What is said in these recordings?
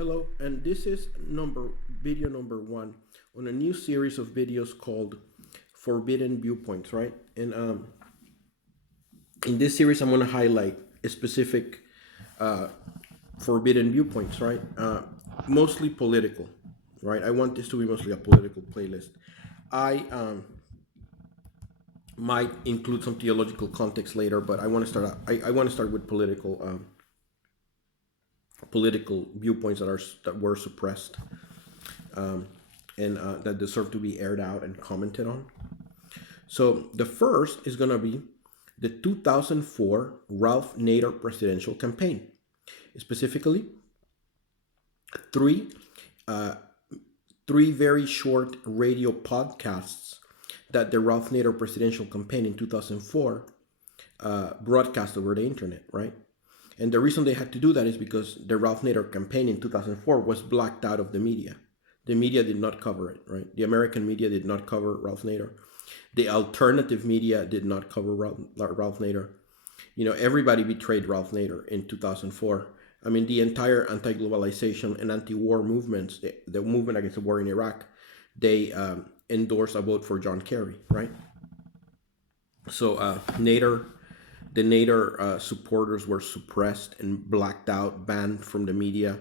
Hello, and this is video number 1 on a new series of videos called Forbidden Viewpoints, right? And in this series, I'm going to highlight a specific forbidden viewpoints, right? Mostly political, right? I want this to be mostly a political playlist. I might include some theological context later, but I want to start. I want to start with political viewpoints that were suppressed and that deserve to be aired out and commented on. So the first is going to be the 2004 Ralph Nader presidential campaign, specifically three very short radio podcasts that the Ralph Nader presidential campaign in 2004 broadcast over the internet, right? And the reason they had to do that is because the Ralph Nader campaign in 2004 was blacked out of the media. The media did not cover it, right? The American media did not cover Ralph Nader. The alternative media did not cover Ralph Nader. You know, everybody betrayed Ralph Nader in 2004. I mean, the entire anti-globalization and anti-war movements, the movement against the war in Iraq, they endorsed a vote for John Kerry, right? So the Nader supporters were suppressed and blacked out, banned from the media,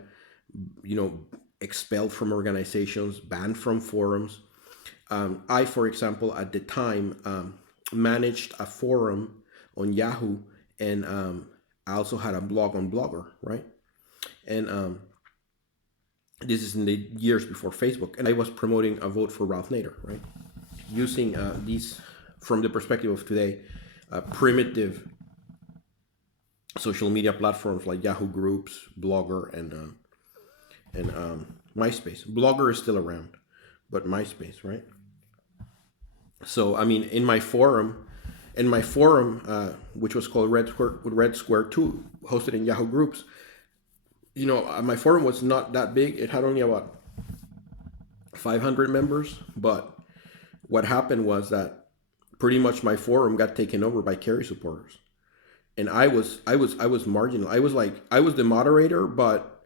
expelled from organizations, banned from forums. I, for example, at the time, managed a forum on Yahoo, and I also had a blog on Blogger, right? And this is in the years before Facebook, and I was promoting a vote for Ralph Nader, right? Using these, from the perspective of today, primitive social media platforms like Yahoo Groups, Blogger, and MySpace. Blogger is still around, but MySpace, right? So, I mean, in my forum, which was called Red Square 2, hosted in Yahoo Groups, my forum was not that big. It had only about 500 members, but what happened was that pretty much my forum got taken over by Kerry supporters. And I was marginal. I was the moderator, but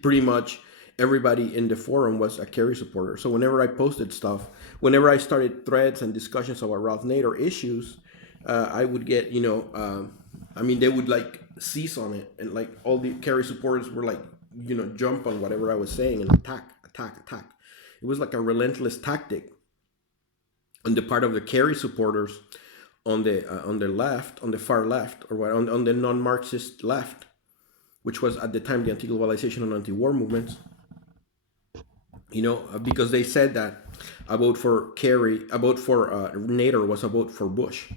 pretty much everybody in the forum was a Kerry supporter. So whenever I posted stuff, whenever I started threads and discussions about Ralph Nader issues, I would get, they would seize on it, and all the Kerry supporters were jump on whatever I was saying and attack. It was like a relentless tactic on the part of the Kerry supporters on the left, on the far left, or on the non-Marxist left, which was at the time the anti-globalization and anti-war movements. Because they said that a vote for Nader was a vote for Bush,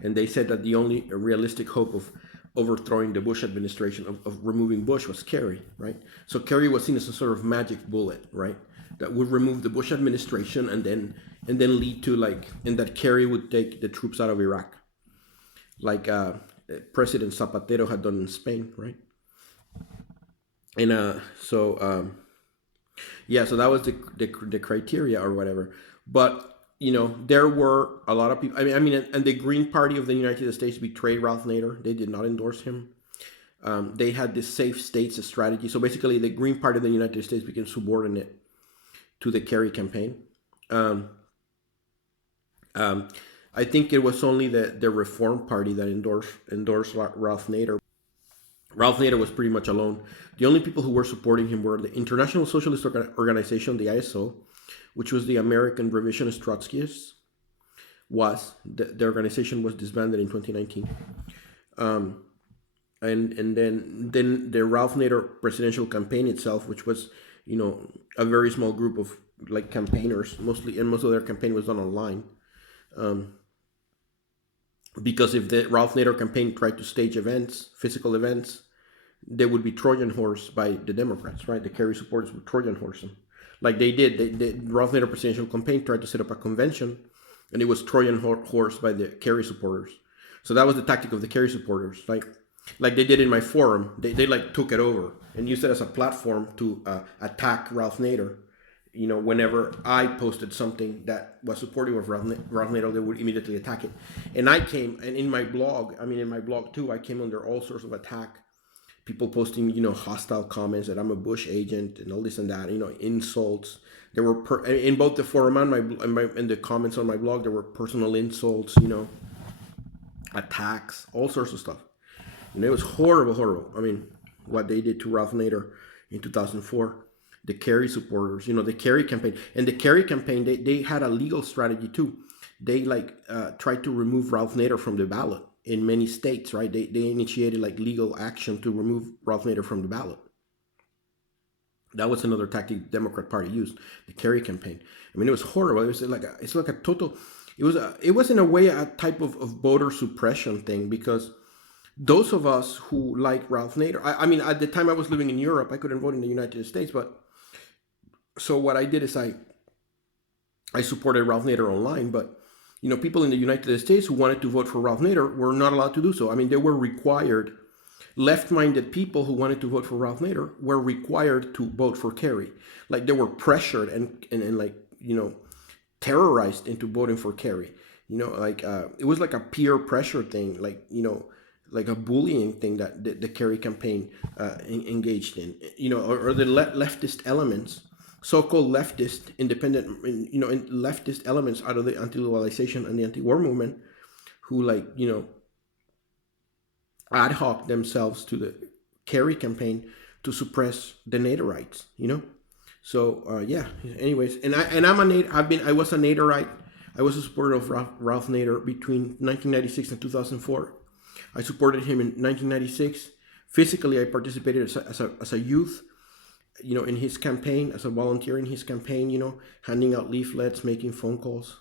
and they said that the only realistic hope of overthrowing the Bush administration, of removing Bush, was Kerry, right? So Kerry was seen as a sort of magic bullet, right, that would remove the Bush administration and then lead to and that Kerry would take the troops out of Iraq, like President Zapatero had done in Spain, right? And so that was the criteria or whatever. But there were a lot of people. And the Green Party of the United States betrayed Ralph Nader. They did not endorse him. They had this safe states strategy. So basically, the Green Party of the United States became subordinate to the Kerry campaign. I think it was only the Reform Party that endorsed Ralph Nader. Ralph Nader was pretty much alone. The only people who were supporting him were the International Socialist Organization, the ISO, which was the American Revisionist Trotskyists. The organization was disbanded in 2019. And then the Ralph Nader presidential campaign itself, which was a very small group of campaigners, mostly, and most of their campaign was done online. Because if the Ralph Nader campaign tried to stage physical events, they would be Trojan horse by the Democrats, right? The Kerry supporters would Trojan horse them, like they did. The Ralph Nader presidential campaign tried to set up a convention, and it was Trojan horse by the Kerry supporters. So that was the tactic of the Kerry supporters, like they did in my forum. They took it over and used it as a platform to attack Ralph Nader. Whenever I posted something that was supportive of Ralph Nader, they would immediately attack it. And in my blog too, I came under all sorts of attack. people posting, hostile comments that I'm a Bush agent and all this and that, insults. There were in both the forum and the comments on my blog, there were personal insults, attacks, all sorts of stuff. And it was horrible, horrible. I mean, what they did to Ralph Nader in 2004, the Kerry supporters, the Kerry campaign. And the Kerry campaign, they had a legal strategy too. They tried to remove Ralph Nader from the ballot in many states, right? They initiated legal action to remove Ralph Nader from the ballot. That was another tactic the Democrat Party used, the Kerry campaign. I mean, it was horrible. It was a total, it was in a way a type of voter suppression thing, because those of us who like Ralph Nader, I mean, at the time I was living in Europe, I couldn't vote in the United States, but so what I did is I supported Ralph Nader online, but people in the United States who wanted to vote for Ralph Nader were not allowed to do so. I mean, they were required, left-minded people who wanted to vote for Ralph Nader were required to vote for Kerry. They were pressured and terrorized into voting for Kerry. It was like a peer pressure thing, like a bullying thing that the Kerry campaign engaged in, or the leftist elements, so-called leftist, independent, leftist elements out of the anti-globalization and the anti-war movement, who ad hoc themselves to the Kerry campaign to suppress the Naderites, So yeah. Anyways, I was a Naderite. I was a supporter of Ralph Nader between 1996 and 2004. I supported him in 1996. Physically, I participated as a youth, in his campaign, as a volunteer in his campaign, handing out leaflets, making phone calls.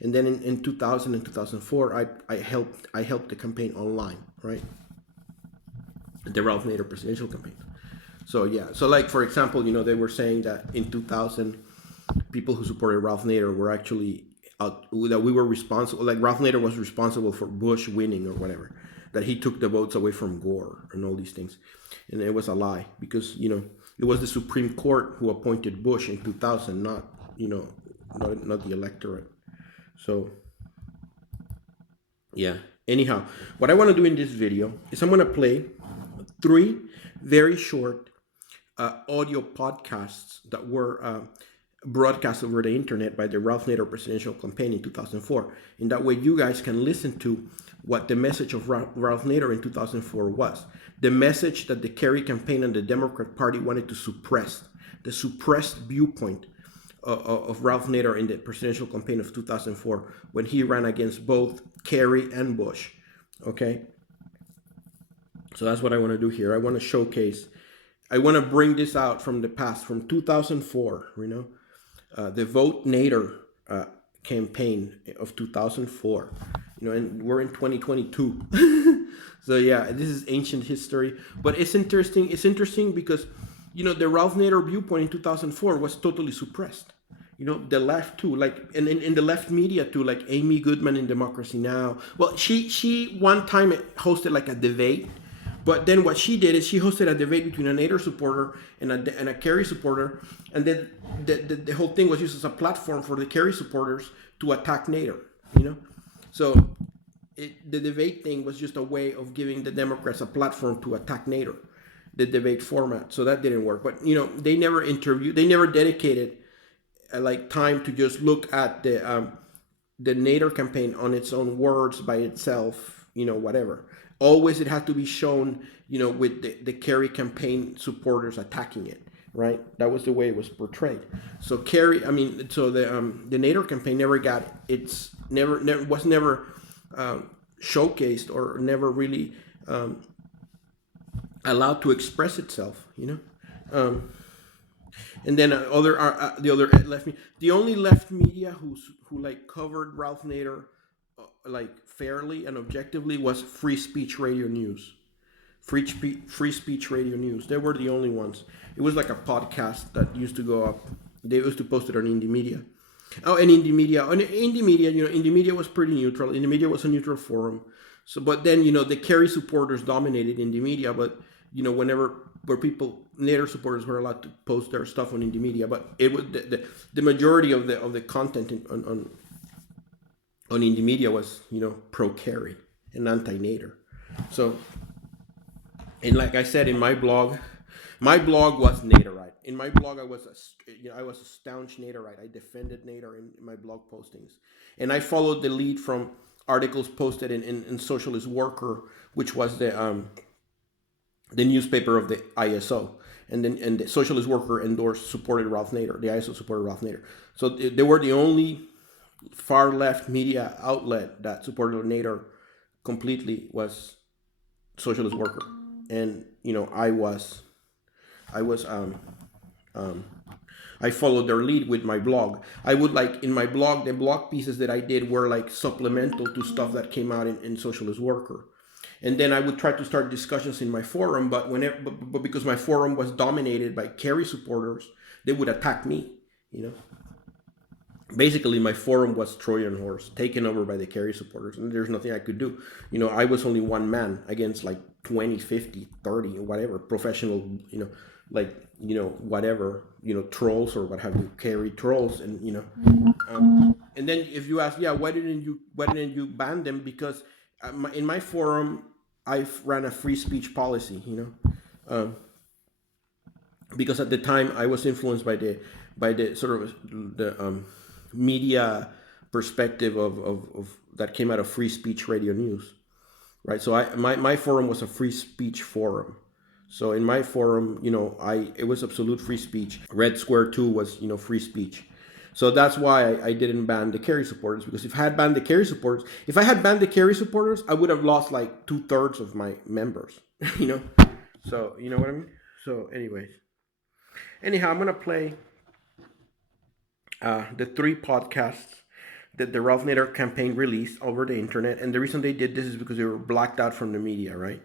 And then in 2000 and 2004, I helped the campaign online, right? The Ralph Nader presidential campaign. So yeah, so for example, they were saying that in 2000, people who supported Ralph Nader were actually that we were responsible, Ralph Nader was responsible for Bush winning or whatever, that he took the votes away from Gore and all these things. And it was a lie, because, it was the Supreme Court who appointed Bush in 2000, not the electorate. So, yeah. Anyhow, what I want to do in this video is I'm going to play 3 very short audio podcasts that were broadcast over the internet by the Ralph Nader presidential campaign in 2004. And that way you guys can listen to what the message of Ralph Nader in 2004 was. The message that the Kerry campaign and the Democrat Party wanted to suppress, the suppressed viewpoint of Ralph Nader in the presidential campaign of 2004, when he ran against both Kerry and Bush. Okay? So that's what I want to do here. I want to showcase, I want to bring this out from the past, from 2004, the Vote Nader campaign of 2004, and we're in 2022. So yeah, this is ancient history, but it's interesting. It's interesting because, the Ralph Nader viewpoint in 2004 was totally suppressed. The left too, and in the left media too, like Amy Goodman in Democracy Now. Well, she one time hosted a debate, but then what she did is she hosted a debate between a Nader supporter and a Kerry supporter, and then the whole thing was used as a platform for the Kerry supporters to attack Nader. So the debate thing was just a way of giving the Democrats a platform to attack Nader, the debate format. So that didn't work. But they never interviewed, they never dedicated time to just look at the Nader campaign on its own words by itself, whatever. Always it had to be shown, with the Kerry campaign supporters attacking it, right? That was the way it was portrayed. So the Nader campaign never got was never showcased, or never really allowed to express itself, and then the only left media who covered Ralph Nader fairly and objectively was Free Speech Radio News. Free Speech Radio News. They were the only ones. It was like a podcast that used to go up. They used to post it on Indie Media. Oh, and Indie Media. Indie Media was pretty neutral. Indie Media was a neutral forum. So, but then, the Kerry supporters dominated Indie Media, but, Nader supporters were allowed to post their stuff on Indie Media, but it was the majority of the content on Indie Media was, pro-Kerry and anti-Nader. So, And like I said in my blog was Naderite. In my blog, I was a staunch Naderite. I defended Nader in my blog postings, and I followed the lead from articles posted in Socialist Worker, which was the newspaper of the ISO, and the Socialist Worker supported Ralph Nader. The ISO supported Ralph Nader, so they were the only far left media outlet that supported Nader completely was Socialist Worker, and I was I followed their lead with my blog. I would like in my blog, the blog pieces that I did were like supplemental to stuff that came out in Socialist Worker. And then I would try to start discussions in my forum, but because my forum was dominated by Kerry supporters, they would attack me, you know. Basically, my forum was Trojan horse, taken over by the Kerry supporters, and there's nothing I could do. I was only one man against like 20, 50, 30, whatever, professional, whatever, trolls or what have you, Kerry trolls, and then if you ask, yeah, why didn't you ban them? Because in my forum, I ran a free speech policy, because at the time I was influenced by the sort of the media perspective of that came out of Free Speech Radio News, right? So my forum was a free speech forum. So in my forum, it was absolute free speech. Red Square 2 was free speech. So that's why I didn't ban the Kerry supporters, because if I had banned the Kerry supporters, I would have lost like 2/3 of my members, So you know what I mean? So anyhow, I'm gonna play the 3 podcasts that the Ralph Nader campaign released over the internet. And the reason they did this is because they were blacked out from the media, right?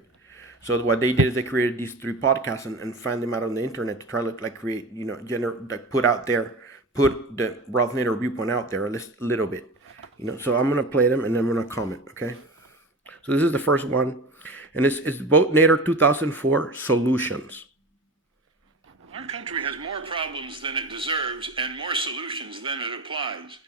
So what they did is they created these 3 podcasts and found them out on the internet to try to like create, put the Ralph Nader viewpoint out there a little bit, So I'm gonna play them and then I'm gonna comment, okay? So this is the first one, and it's Vote Nader 2004 Solutions. Our country has more problems than it deserves and more solutions than it applies.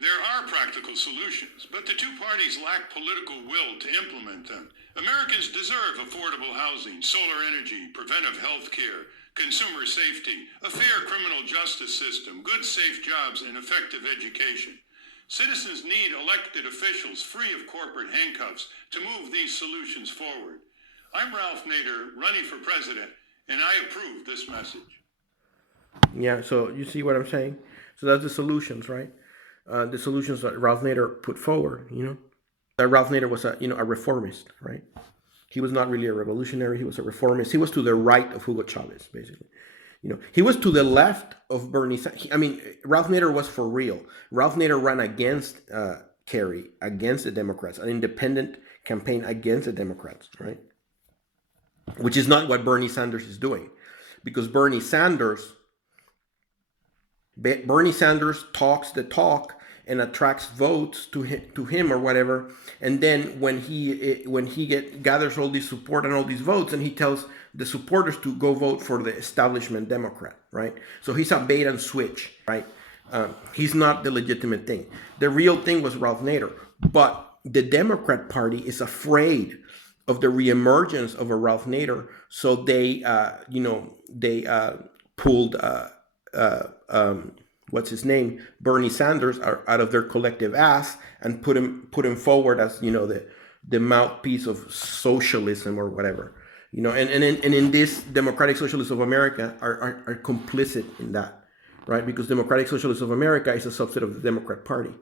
There are practical solutions, but the 2 parties lack political will to implement them. Americans deserve affordable housing, solar energy, preventive health care, consumer safety, a fair criminal justice system, good safe jobs, and effective education. Citizens need elected officials free of corporate handcuffs to move these solutions forward. I'm Ralph Nader, running for president, and I approve this message. Yeah, so you see what I'm saying? So that's the solutions, right? The solutions that Ralph Nader put forward, That Ralph Nader was a reformist, right? He was not really a revolutionary. He was a reformist. He was to the right of Hugo Chavez, basically. He was to the left of Bernie Sanders. Ralph Nader was for real. Ralph Nader ran against Kerry, against the Democrats, an independent campaign against the Democrats, right? Which is not what Bernie Sanders is doing, because Bernie Sanders talks the talk and attracts votes to him or whatever, and then when he gathers all this support and all these votes, and he tells the supporters to go vote for the establishment Democrat, right? So he's a bait and switch, right? He's not the legitimate thing. The real thing was Ralph Nader, but the Democrat Party is afraid of the reemergence of a Ralph Nader, so they pulled what's his name, Bernie Sanders, out of their collective ass and put him forward as the mouthpiece of socialism or whatever, and in this, Democratic Socialists of America are complicit in that, right? Because Democratic Socialists of America is a subset of the Democrat Party,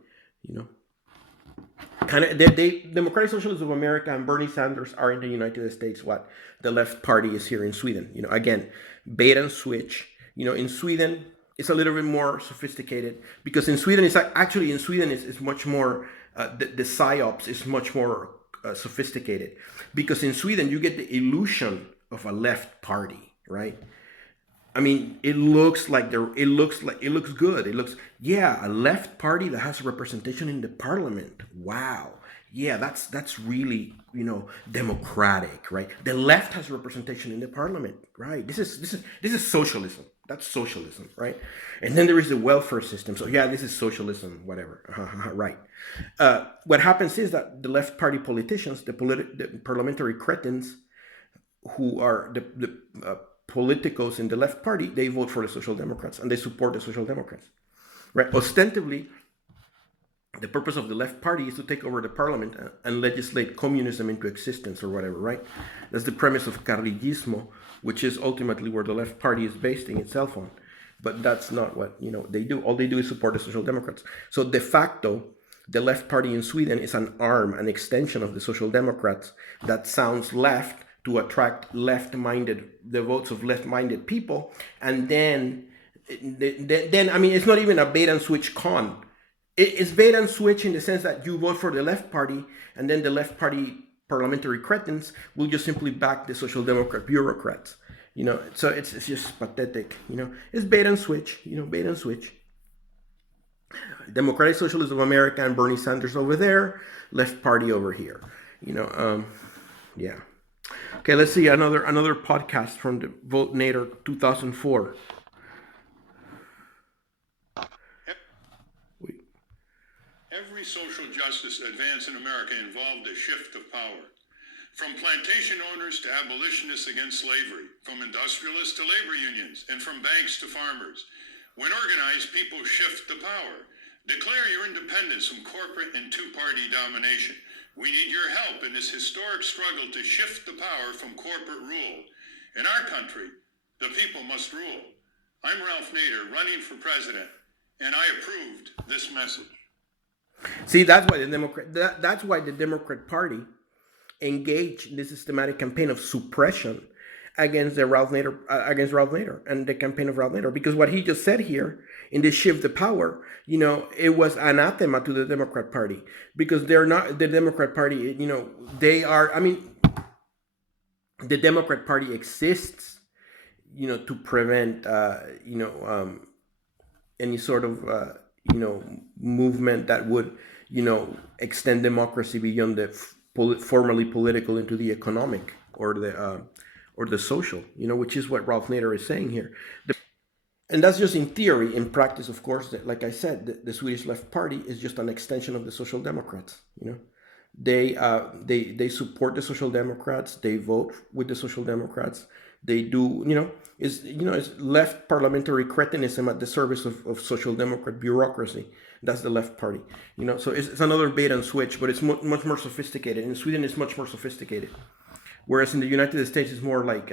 Democratic Socialists of America and Bernie Sanders are in the United States what the left party is here in Sweden. Again, bait and switch. In Sweden, it's a little bit more sophisticated, because in Sweden, it's much more, the psyops is much more sophisticated, because in Sweden, you get the illusion of a left party, right? It looks good. It looks, a left party that has representation in the parliament. Wow. Yeah, that's really, democratic, right? The left has representation in the parliament, right? This is socialism. That's socialism, right? And then there is the welfare system. So yeah, this is socialism, whatever, right? What happens is that the left party politicians, the parliamentary cretins, who are the politicos in the left party, they vote for the Social Democrats and they support the Social Democrats, right? Ostensibly, the purpose of the left party is to take over the parliament and legislate communism into existence or whatever, right? That's the premise of carrillismo, which is ultimately where the left party is basing itself on. But that's not what they do. All they do is support the Social Democrats. So de facto, the left party in Sweden is an arm, an extension of the Social Democrats that sounds left to attract the votes of left-minded people. And then I mean, it's not even a bait and switch con. It's bait and switch in the sense that you vote for the left party, and then the left party parliamentary cretins will just simply back the Social Democrat bureaucrats. So it's just pathetic. It's bait and switch. Bait and switch. Democratic Socialists of America and Bernie Sanders over there, left party over here. Yeah. Okay, let's see another podcast from the Vote Nader 2004. Every social justice advance in America involved a shift of power. From plantation owners to abolitionists against slavery, from industrialists to labor unions, and from banks to farmers. When organized, people shift the power. Declare your independence from corporate and two-party domination. We need your help in this historic struggle to shift the power from corporate rule. In our country, the people must rule. I'm Ralph Nader, running for president, and I approved this message. See, that's why the Democrat Party engaged in this systematic campaign of suppression against Ralph Nader and the campaign of Ralph Nader, because what he just said here in this shift of power, it was anathema to the Democrat Party, because they're not the Democrat Party. They are. I mean, the Democrat Party exists, to prevent, any sort of movement that would, extend democracy beyond the formerly political into the economic or the social, which is what Ralph Nader is saying here. And that's just in theory. In practice, of course, like I said, the Swedish Left Party is just an extension of the Social Democrats. They support the Social Democrats. They vote with the Social Democrats. They do, it's left parliamentary cretinism at the service of Social Democrat bureaucracy. That's the left party, So it's another bait and switch, but it's much more sophisticated. In Sweden, it's much more sophisticated, whereas in the United States, it's more like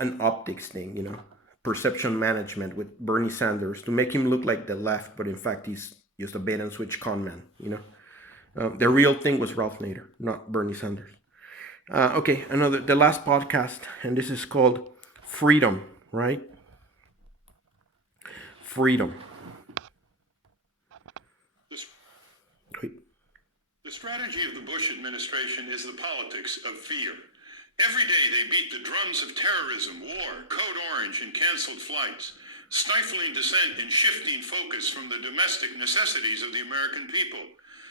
an optics thing, perception management with Bernie Sanders to make him look like the left, but in fact, he's just a bait and switch con man. The real thing was Ralph Nader, not Bernie Sanders. Okay, the last podcast, and this is called Freedom, right? Freedom. The strategy of the Bush administration is the politics of fear. Every day they beat the drums of terrorism, war, Code Orange, and canceled flights, stifling dissent and shifting focus from the domestic necessities of the American people.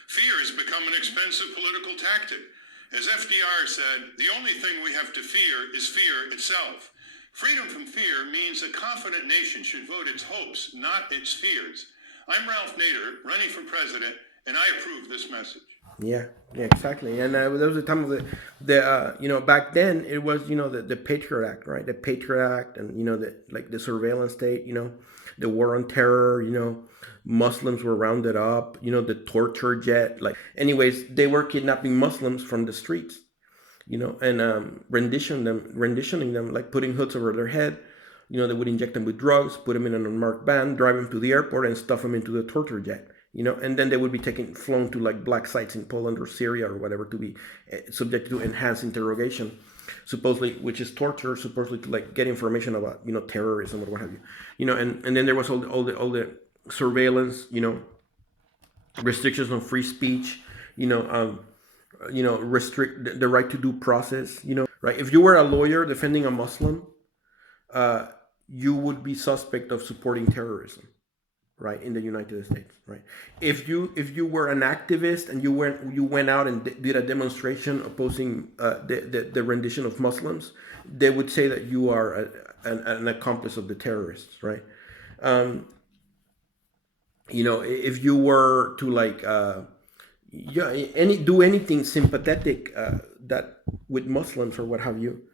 Fear has become an expensive political tactic. As FDR said, the only thing we have to fear is fear itself. Freedom from fear means a confident nation should vote its hopes, not its fears. I'm Ralph Nader, running for president, and I approve this message. Yeah, exactly. And there was a time of the back then it was, the Patriot Act, right? The Patriot Act and, the surveillance state, the war on terror, Muslims were rounded up, the torture jet. Anyways, they were kidnapping Muslims from the streets, and renditioning them, like putting hoods over their head. They would inject them with drugs, put them in an unmarked van, drive them to the airport, and stuff them into the torture jet. And then they would be flown to black sites in Poland or Syria or whatever to be subject to enhanced interrogation, supposedly, which is torture, supposedly to get information about terrorism or what have you, and then there was all the surveillance, restrictions on free speech, restrict the right to due process, right? If you were a lawyer defending a Muslim, you would be suspect of supporting terrorism. Right, in the United States, right? If you were an activist and you went out and did a demonstration opposing the rendition of Muslims, they would say that you are an accomplice of the terrorists, right? If you were to do anything sympathetic that with Muslims or what have you,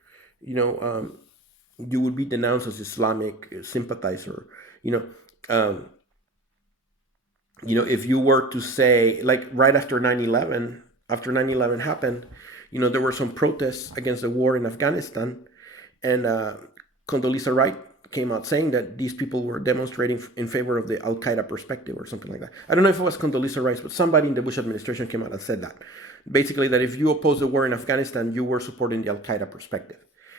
you would be denounced as Islamic sympathizer. If you were to say, like right after 9/11, after 9/11 happened, there were some protests against the war in Afghanistan, and Condoleezza Rice came out saying that these people were demonstrating in favor of the Al Qaeda perspective or something like that. I don't know if it was Condoleezza Rice, but somebody in the Bush administration came out and said that. Basically, that if you oppose the war in Afghanistan, you were supporting the Al Qaeda perspective.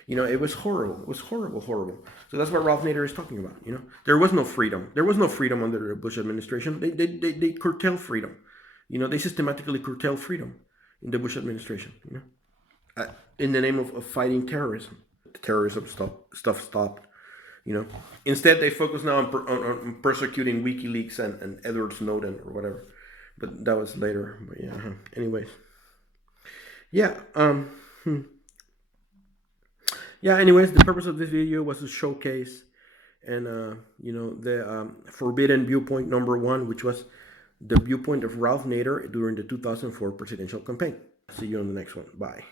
It was horrible. It was horrible, horrible. So that's what Ralph Nader is talking about. There was no freedom. There was no freedom under the Bush administration. They curtailed freedom. They systematically curtailed freedom in the Bush administration. In the name of fighting terrorism. The terrorism stuff stopped. Instead they focus now on persecuting WikiLeaks and Edward Snowden or whatever. But that was later. But yeah. Anyways. Yeah. Yeah, anyways, the purpose of this video was to showcase the forbidden viewpoint number 1, which was the viewpoint of Ralph Nader during the 2004 presidential campaign. See you on the next one. Bye.